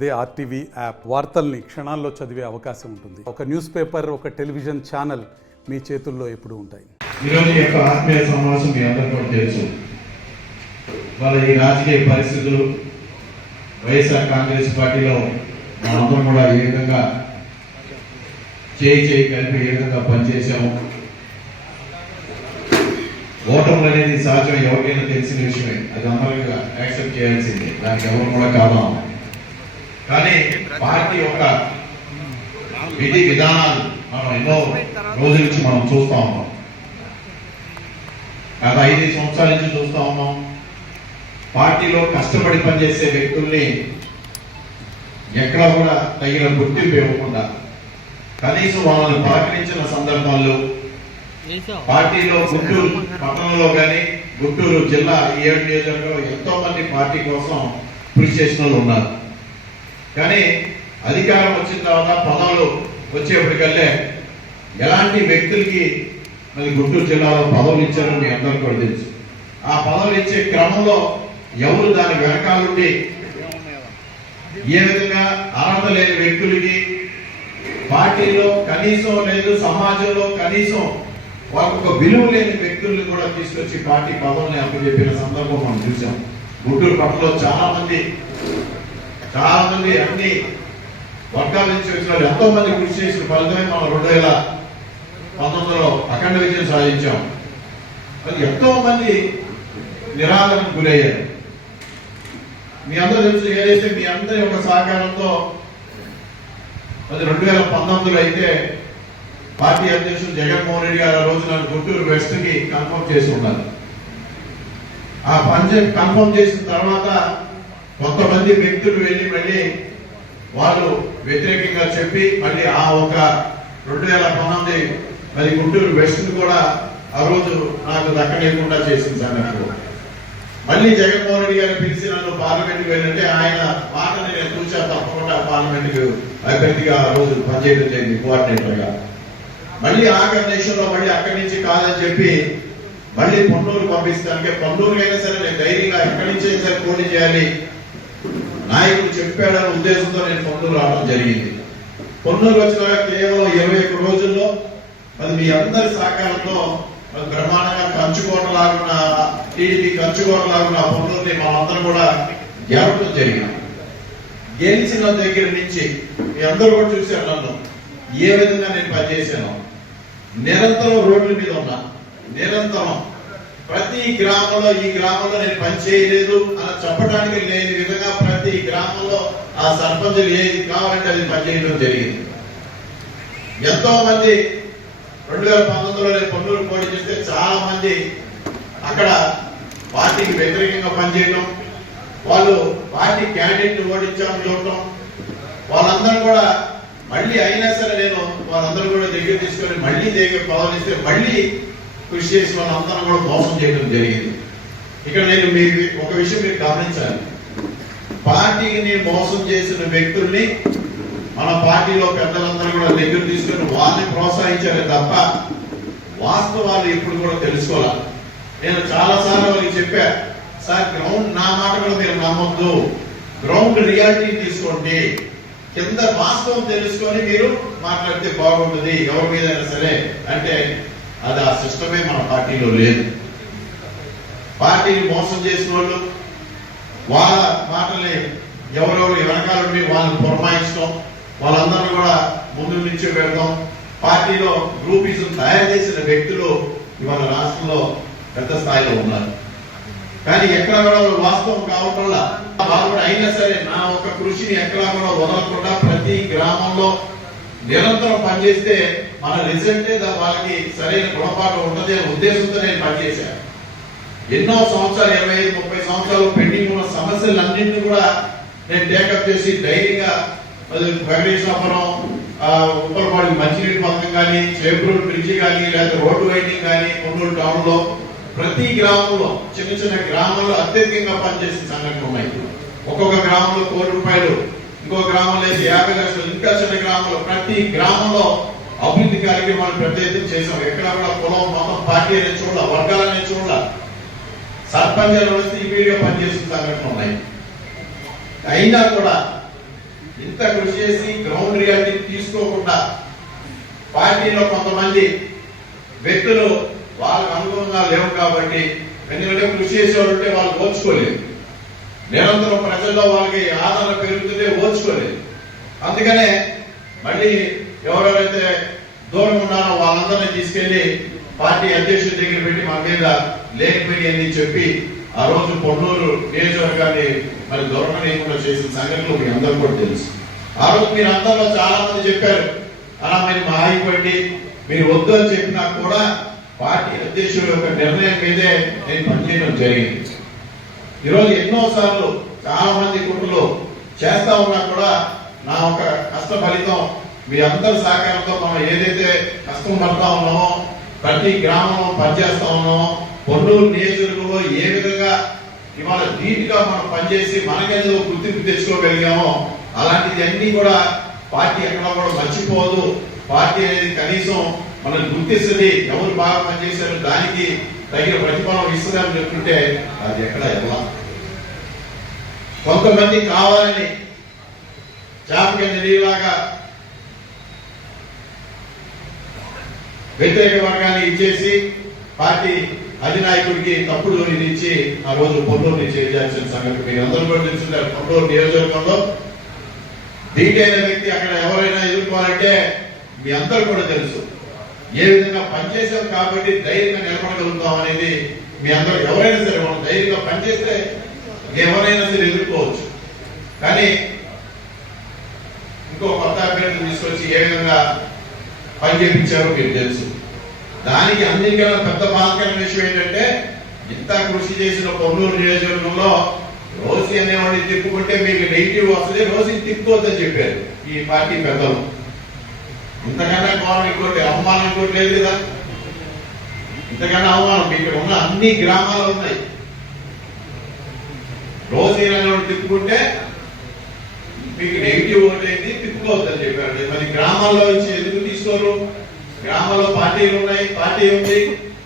అదే RTV app వార్తల్ని క్షణాల్లో చదివే అవకాశం ఉంటుంది. ఒక న్యూస్ పేపర్, ఒక టెలివిజన్ ఛానల్ మీ చేతుల్లో ఎప్పుడూ ఉంటాయి. ఈరోజు యొక్క ఆత్మీయ సమావేశం మీ అందరికీ కూడా తెలుసు. వాళ్ళ ఈ రాజకీయ పరిస్థితులు, వైఎస్ఆర్ కాంగ్రెస్ పార్టీలో మనందరం కూడా ఏ విధంగా చేయి కలిపి ఏ విధంగా పనిచేసాము. ఓటర్లు అనేది సహజం, ఎవరికైనా తెలిసిన విషయమే, అది అందరూ యాక్సెప్ట్ చేయాల్సిందే, దానికి ఎవరు కూడా కాదా. కానీ పార్టీ యొక్క విధి విధానాలు మనం ఎన్నో రోజుల నుంచి మనం చూస్తా ఉన్నాం. గత 5 సంవత్సరాల నుంచి చూస్తా ఉన్నాం. పార్టీలో కష్టపడి పనిచేసే వ్యక్తుల్ని ఎక్కడా కూడా తగిన గుర్తింపు ఇవ్వకుండా, కనీసం వాళ్ళని పలకరించిన సందర్భాల్లో పార్టీలో గుంటూరు పట్టణంలో కానీ గుంటూరు జిల్లా 7 నియోజకవర్గంలో ఎంతో మంది పార్టీ కోసం కృషి చేసిన వాళ్ళు ఉన్నారు. కానీ అధికారం వచ్చిన తర్వాత పదవులు వచ్చేప్పటికల్లే ఎలాంటి వ్యక్తులకి మరి గుంటూరు జిల్లాలో పదవులు ఇచ్చారో మీ అందరికీ కూడా తెలుసు. ఆ పదవులు ఇచ్చే క్రమంలో ఎవరు దాని వెనకాలండి ఏ విధంగా అర్హత లేని వ్యక్తులకి పార్టీలో కనీసం లేదు, సమాజంలో కనీసం వాళ్ళకు ఒక విలువ లేని వ్యక్తుల్ని కూడా తీసుకొచ్చి పార్టీ పదవుల్ని అప్పచెప్పిన సందర్భం మనం చూసాం. గుంటూరు పట్టణంలో చాలా మంది అన్ని వర్గాల నుంచి వచ్చిన వాళ్ళు ఎంతో మంది కృషి చేసిన ఫలితమే మనం 2019లో అఖండ విజయం సాధించాం. అది ఎంతో మంది నిరాదరణకు గురయ్యారు. మీ అందరూ తెలుసు, ఏదైతే మీ అందరి యొక్క సహకారంతో అది 2019లో అయితే పార్టీ అధ్యక్షుడు జగన్మోహన్ రెడ్డి గారు ఆ రోజు నన్ను గుంటూరు వెస్ట్ కి కన్ఫర్మ్ చేసి ఉన్నారు. ఆ కన్ఫర్మ్ చేసిన తర్వాత కొంతమంది వ్యక్తులు వెళ్ళి మళ్ళీ వాళ్ళు వ్యతిరేకంగా చెప్పి మళ్ళీ ఆ ఒక 2019 మరి గుంటూరు వెస్ట్ కూడా ఆ రోజు నాకు దక్కలేకుండా చేసిన సంగతి. మళ్ళీ జగన్మోహన్ రెడ్డి గారు పిలిచి నన్ను పార్లమెంట్కి వెళ్ళంటే ఆయన మాటని నేను చూసా, తప్పకుండా పార్లమెంట్కి అభ్యర్థిగా ఆ రోజు పనిచేయడం జరిగింది కోఆర్డినేటర్ గా. మళ్ళీ ఆఖరి దేశంలో మళ్ళీ అక్కడి నుంచి కాదని చెప్పి మళ్ళీ పొన్నూరు పంపిస్తానికి, పొన్నూరుకైనా సరే నేను ధైర్యంగా ఎక్కడి నుంచి సరే పోటీ చేయాలి నాయకుడు చెప్పాడనే ఉద్దేశంతో నేను పొన్నూరు రావడం జరిగింది. పొన్నూరు వచ్చిన కేవలం 21 రోజుల్లో అది మీ అందరి సహకారంతో బ్రహ్మాండంగా కంచుకోటలాగున్న టీడీపీ కంచుకోటలాగున్న పొన్నూరుని మనందరం కూడా గెలవడం జరిగింది. గెలిచిన దగ్గర నుంచి మీ అందరూ కూడా చూశారు నన్ను ఏ విధంగా నేను పనిచేశాను. నిరంతరం రోడ్ల మీద ఉన్నా, నిరంతరం ప్రతి గ్రామంలో ఈ గ్రామంలో నేను పని చేయలేదు అని చెప్పడానికి లేని విధంగా ప్రతి గ్రామంలో ఆ సర్పంచులు ఏది కావాలంటే అది పనిచేయడం జరిగింది. ఎంతో మంది 2019లో నేను పొన్నూరు పోటీ చేస్తే చాలా మంది అక్కడ పార్టీకి వ్యతిరేకంగా పనిచేయడం, వాళ్ళు పార్టీ క్యాండిడేట్ ఓడించామని చూడటం, వాళ్ళందరూ కూడా మళ్ళీ అయినా సరే నేను వాళ్ళందరూ కూడా దగ్గర తీసుకొని మళ్ళీ దగ్గర పదవిస్తే మళ్ళీ కృషి చేసిన వాళ్ళందరూ కూడా మోసం చేయడం జరిగింది. ఇక్కడ నేను మీరు ఒక విషయం మీరు గమనించాలి. పార్టీని మోసం చేసిన వ్యక్తుల్ని మన పార్టీలో పెద్దలందరూ కూడా దగ్గర తీసుకొని వాళ్ళని ప్రోత్సహించాలి తప్ప వాస్తవాలు ఇప్పుడు కూడా తెలుసుకోవాలి. నేను చాలా సార్లు వాళ్ళకి చెప్పా, సార్ గ్రౌండ్ నా మాట కూడా మీరు నమ్మొద్దు, గ్రౌండ్ రియాలిటీ తీసుకోండి, కింద వాస్తవం తెలుసుకొని మీరు మాట్లాడితే బాగుంటుంది ఎవరి మీద సరే అంటే అది ఆ సిస్టమే మన పార్టీలో లేదు. పార్టీని మోసం చేసిన వాళ్ళు వాళ్ళ మాటల్ని ఎవరెవరు వెనకాలండి వాళ్ళని పురమాయించడం, వాళ్ళందరూ కూడా ముందు నుంచి పెడతాం. పార్టీలో గ్రూపిజం తయారు చేసిన వ్యక్తులు ఇవాళ రాష్ట్రంలో పెద్ద స్థాయిలో ఉన్నారు. కానీ ఎక్కడ కూడా వాస్తవం కావటం వల్ల వాళ్ళు కూడా అయినా సరే నా ఒక కృషిని ఎక్కడా కూడా వదలకుండా ప్రతి గ్రామంలో నిరంతరం పనిచేస్తే మన రిజల్టే వాళ్ళకి సరైన గుణపాఠం ఉంటుంది అనే ఉద్దేశంతో నేను పనిచేశాను. ఎన్నో సంవత్సరాలు 25-30 సంవత్సరాలు పెండింగ్ ఉన్న సమస్యలన్నింటినీ కూడా నేను టేకప్ చేసి ధైర్యంగా వెంకటేశ్వరం ఉప్పలపాడు మంచినీటి పథకం కానీ, చేపూరు బ్రిడ్జి కానీ, లేదా రోడ్డు వైండింగ్ కానీ, కొన్నూరు టౌన్ లో ప్రతి గ్రామంలో చిన్న చిన్న గ్రామంలో అత్యధికంగా పనిచేసిన సంఘటనలు ఉన్నాయి. ఒక్కొక్క గ్రామంలో 1 కోటి రూపాయలు, ఇంకో గ్రామంలో 50 లక్షలు, ఇంకా చిన్న గ్రామంలో ప్రతి గ్రామంలో అభివృద్ధి కార్యక్రమాలు పెద్ద ఎత్తున చేశాం. ఎక్కడ కూడా కులం మతం పార్టీ అనేది చూడాల, వర్గాలనే చూడాల, సర్పంచ్ వ్యవస్థ ఈ వీడియో పనిచేసిన సంఘటనలు ఉన్నాయి. అయినా కూడా ఇంత కృషి చేసి గ్రౌండ్ రియాలిటీ తీసుకోకుండా పార్టీలో కొంతమంది వ్యక్తులు వాళ్ళకు అనుగుణంగా లేవు కాబట్టి, ఎందుకంటే కృషి చేసేవాళ్ళు ఉంటే వాళ్ళు ఓర్చుకోలేదు, నిరంతరం ప్రజల్లో వాళ్ళకి ఆదరణ పెరుగుతుంటే ఓర్చుకోలేదు. అందుకనే మళ్ళీ ఎవరెవరైతే దూరం ఉన్నారో వాళ్ళందరినీ తీసుకెళ్లి పార్టీ అధ్యక్షుడి దగ్గర పెట్టి మన మీద లేనిపోయి చెప్పి ఆ రోజు పొన్నూరు నియోజకవర్గాన్ని మరి దూరమనేయకుండా చేసిన సంగతులు మీ అందరూ కూడా తెలుసు. ఆ రోజు మీరు అందరిలో చాలా మంది చెప్పారు, అలా మీరు మాయిపోండి, మీరు వద్దు అని చెప్పినా కూడా పార్టీ అధ్యక్షుడి యొక్క నిర్ణయం మీదే నేను పనిచేయడం జరిగింది. ఈరోజు ఎన్నోసార్లు చాలా మంది కుటుంబాలు చేస్తా ఉన్నా కూడా నా ఒక కష్ట ఫలితం మీ అందరి సహకారంతో మనం ఏదైతే కష్టం పడతా ఉన్నామో, ప్రతి గ్రామంలో పనిచేస్తా ఉన్నామో, పొన్నూరు నియోజకవర్గంలో ఏ విధంగా ఇవాళ ధీటుగా మనం పనిచేసి మనకేదో గుర్తింపు తెచ్చుకోగలిగామో, అలాంటిది అన్ని కూడా పార్టీ ఎక్కడ కూడా మర్చిపోదు. పార్టీ అనేది కనీసం మనం గుర్తిస్తుంది, ఎవరు బాగా పనిచేశారు దానికి తగిన ప్రతిఫలం ఇస్తుందని చెప్తుంటే అది ఎక్కడ ఎలా. కొంతమంది కావాలని చేప కింద నీలాగా వ్యతిరేక వర్గాన్ని ఇచ్చేసి పార్టీ అధినాయకుడికి తప్పుడు ఇది ఇచ్చి ఆ రోజు పొన్నూరుని చేయాల్సిన సంగతి మీరు అందరూ కూడా తెలుసుంటారు. పొన్నూరు నియోజకవర్గంలో ధీటైన వ్యక్తి అక్కడ ఎవరైనా ఎదుర్కోవాలంటే మీ అందరూ కూడా తెలుసు. ఏ విధంగా పనిచేసాం కాబట్టి ధైర్యంగా నిలబడగలుగుతాం అనేది మీ అందరూ ఎవరైనా సరే మనం ధైర్యంగా పనిచేస్తే ఎవరైనా సరే ఎదుర్కోవచ్చు. కానీ ఇంకో కొత్త అభ్యర్థులు తీసుకొచ్చి ఏ విధంగా పని చేయించారో మీకు తెలుసు. దానికి అన్నిటికన్నా పెద్ద బాధకరమైన విషయం ఏంటంటే, ఇంత కృషి చేసిన పొన్నూరు నియోజకవర్గంలో రోసి అనేవాడిని తిప్పుకుంటే మీకు నెగిటివ్ వస్తుంది, రోసిని తిప్పుకోవద్దని చెప్పారు ఈ పార్టీ పెద్దలు. ఇంతకన్నా గౌరవం ఇంకోటి అవమానం ఇంకోటి లేదు కదా. ఇంతకన్నా అవమానం ఇక్కడ ఉన్న అన్ని గ్రామాలు ఉన్నాయి. రోసి అనేవాడు తిప్పుకుంటే మీకు నెగిటివ్ ఓట్ అయింది, తిప్పుకోవద్దని చెప్పారు. మరి గ్రామాల్లో నుంచి ఎందుకు తీసుకోరు? గ్రామాల్లో పార్టీలు ఉన్నాయి, పార్టీ ఉంది,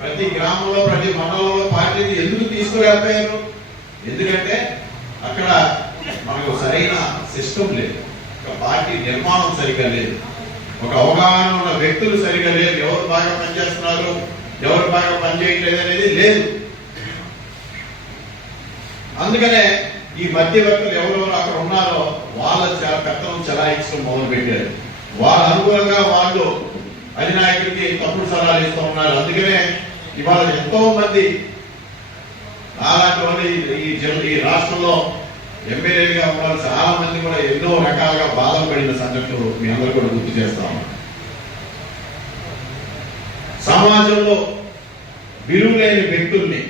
ప్రతి గ్రామంలో ప్రతి మండలంలో పార్టీని ఎందుకు తీసుకోలేకపోయారు? ఎందుకంటే అక్కడ మనకు సరైన సిస్టమ్ లేదు, ఒక పార్టీ నిర్మాణం సరిగా లేదు, ఒక అవగాహన ఉన్న వ్యక్తులు సరిగా లేదు, ఎవరు బాగా పనిచేస్తున్నారు ఎవరు బాగా పనిచేయట్లేదు అనేది లేదు. అందుకనే ఈ మధ్యవర్తులు ఎవరెవరు అక్కడ ఉన్నారో వాళ్ళ పెత్తనం చలాయించడం మొదలు పెట్టారు. వాళ్ళ అనుకూలంగా వాళ్ళు అధినాయకుడికి తప్పుడు సలహాలు ఇస్తూ ఉన్నారు. అందుకనే ఇవాళ ఎంతో మంది అలాంటి వాళ్ళు ఈ రాష్ట్రంలో ఎమ్మెల్యేలుగా ఉన్నారు. చాలా మంది కూడా ఎన్నో రకాలుగా బాధపడిన సంగతులు మీ అందరూ కూడా గుర్తు చేస్తా ఉన్నారు. సమాజంలో విలువ లేని వ్యక్తుల్ని,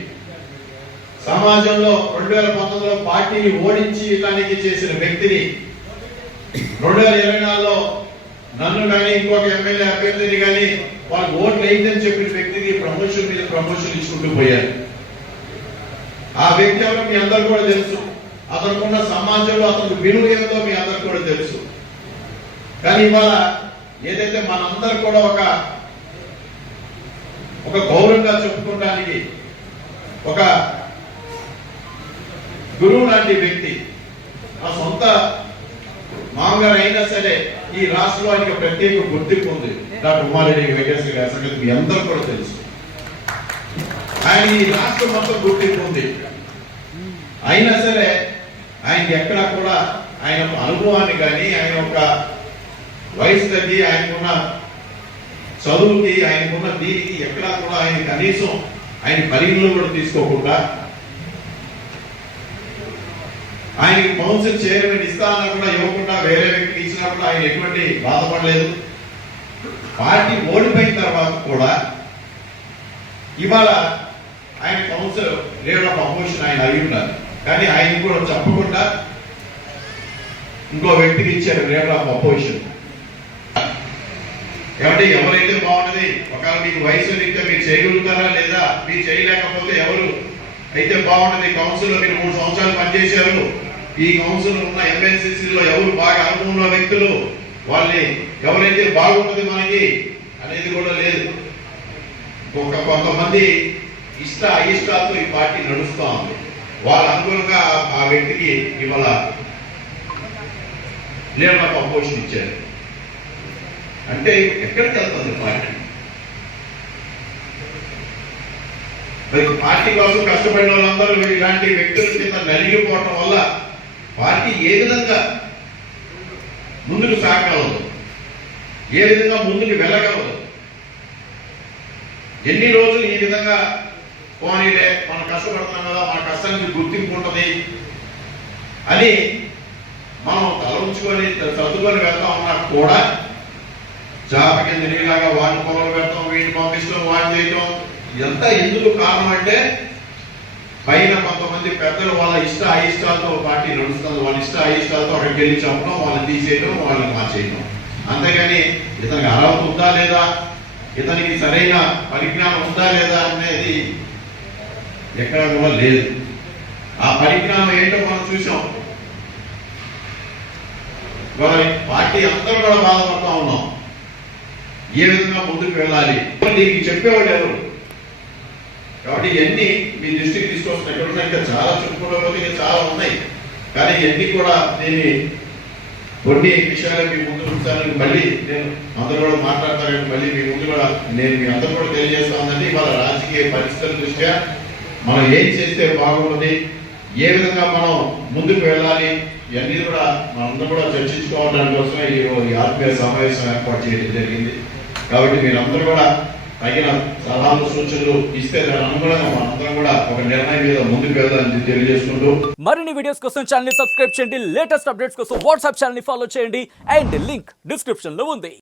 సమాజంలో 2019లో పార్టీని ఓడించడానికి చేసిన వ్యక్తిని 2024లో నన్ను కానీ ఇంకొక ఎమ్మెల్యే అభ్యర్థిని కానీ వాళ్ళకి ఓట్లు వేయదని చెప్పిన వ్యక్తికి ప్రమోషన్ మీద ప్రమోషన్ ఇచ్చుకుంటూ పోయారు. ఆ వ్యక్తి ఎవరో మీ అందరు కూడా తెలుసు. అతనుకున్న సమాజంలో అతనికి విలువ ఏమిటో మీ అందరు కూడా తెలుసు. కానీ ఇవాళ ఏదైతే మనందరూ కూడా ఒక గౌరవంగా చెప్పుకోవడానికి ఒక గురువు లాంటి వ్యక్తి, ఆ సొంత మామగారు అయినా సరే ఈ రాష్ట్రానికి ప్రత్యేక గుర్తింపు ఉంది. డాక్టర్ ఉమారెడ్డి వెంకటేశ్వర గారి సంగతి మీ అందరూ కూడా తెలుసు. ఆయన ఈ రాష్ట్రం మొత్తం గుర్తింపు ఉంది. అయినా సరే ఆయనకి ఎక్కడా కూడా ఆయన అనుభవాన్ని కానీ ఆయన ఒక వయసు తగ్గి ఆయనకున్న చదువుకి ఆయనకున్న దీనికి ఎక్కడా కూడా ఆయన కనీసం ఆయన పరిగణలో కూడా తీసుకోకుండా ఆయనకి కౌన్సిల్ చైర్మన్ ఇస్తానా కూడా ఇవ్వకుండా వేరే వ్యక్తికి ఇచ్చినా కూడా ఆయన ఎటువంటి బాధపడలేదు. పార్టీ ఓడిపోయిన తర్వాత కూడా ఇవాళ ఆయన కౌన్సిల్ లీడర్ ఆఫ్ అపోజిషన్ ఆయన అయి ఉన్నారు. కానీ ఆయన కూడా చెప్పకుండా ఇంకో వ్యక్తికి ఇచ్చారు లీడర్ ఆఫ్ అపోజిషన్. కాబట్టి ఎవరైతే బాగున్నది, ఒకవేళ మీకు వయసు రీత్యా మీరు చేయగలుగుతారా లేదా, మీరు చేయలేకపోతే ఎవరు అయితే బాగున్నది, కౌన్సిల్ లో మీరు 3 సంవత్సరాలు పనిచేశారు, ఈ కౌన్సిల్ ఉన్న ఎమ్మెల్సీసీలో ఎవరు బాగా అనుభవం ఉన్న వ్యక్తులు, వాళ్ళని ఎవరైతే బాగుంటుంది మనకి అనేది కూడా లేదు. కొంతమంది అయిష్టాలతో ఈ పార్టీ నడుస్తూ ఉంది. వాళ్ళ అనుకూలంగా ఆ వ్యక్తికి ఇవాళ లీడర్ ఆఫ్ అపోజిషన్ ఇచ్చారు. అంటే ఎక్కడికి వెళ్తుంది పార్టీ? మరి పార్టీ కోసం కష్టపడిన వాళ్ళందరూ ఇలాంటి వ్యక్తుల కింద నలిగిపోవటం వల్ల పార్టీ ఏ విధంగా ముందుకు సాగగలదు, ఏ విధంగా ముందుకు వెళ్ళగలదు? ఎన్ని రోజులు ఈ విధంగా పోనీలే మనం కష్టపడుతున్నాం కదా, మన కష్టానికి గుర్తింపు ఉంటుంది అని మనం తల ఉంచుకొని సర్దుకొని వెళ్తా ఉన్నా కూడా జాబ్ కింద నీలాగా వాడిని పొలం పెడతాం, వీడిని పంపిస్తాం, వాడిని చేయటం ఎంత ఎందుకు కారణం అంటే పైన కొంతమంది పెద్దలు వాళ్ళ ఇష్ట అయిష్టాలతో పార్టీ నడుస్తుంది. వాళ్ళ ఇష్ట అయిష్టాలతో అక్కడికి వెళ్ళి చెప్పడం, వాళ్ళని తీసేయడం, వాళ్ళని మార్చేయడం. అంతేగాని ఇతనికి అర్హత ఉందా లేదా, ఇతనికి సరైన పరిజ్ఞానం ఉందా లేదా అనేది ఎక్కడ కూడా లేదు. ఆ పరిజ్ఞానం ఏంటో మనం చూసాం. పార్టీ అందరూ కూడా బాధపడతా ఉన్నాం, ఏ విధంగా ముందుకు వెళ్ళాలి. దీనికి చెప్పేవాడు ఎవరు? కాబట్టి ఇవన్నీ మీ దృష్టికి తీసుకొస్తున్నాయి. ఎక్కడ ఇంకా చాలా చెప్పుకోవడానికి చాలా ఉన్నాయి, కానీ ఇవన్నీ కూడా దీన్ని కొన్ని విషయాలు మీ ముందు ఉంచాలని మళ్ళీ నేను అందరూ కూడా మాట్లాడతారని మళ్ళీ మీ ముందు కూడా నేను మీ అందరూ కూడా తెలియజేస్తా ఉందండి. వాళ్ళ రాజకీయ పరిస్థితుల దృష్ట్యా మనం ఏం చేస్తే బాగుంటుంది, ఏ విధంగా మనం ముందుకు వెళ్ళాలి, ఇవన్నీ కూడా మనందరూ కూడా చర్చించుకోవడానికి కోసమే ఈ ఆత్మీయ సమావేశం ఏర్పాటు చేయడం జరిగింది. కాబట్టి మీరందరూ కూడా తగిన సలహాలు సూచనలు ఇస్తే దాని అనుగుణంగా మనందరం కూడా ఒక నిర్ణయం మీద ముందుకు వెళ్దామని తెలియజేసుకుంటూ మరిన్ని వీడియోస్ కోసం ఛానల్ ని సబ్స్క్రైబ్ చేయండి, లేటెస్ట్ అప్డేట్స్ కోసం వాట్సాప్ ఛానల్ ని ఫాలో చేయండి అండ్ లింక్ డిస్క్రిప్షన్ లో ఉంది.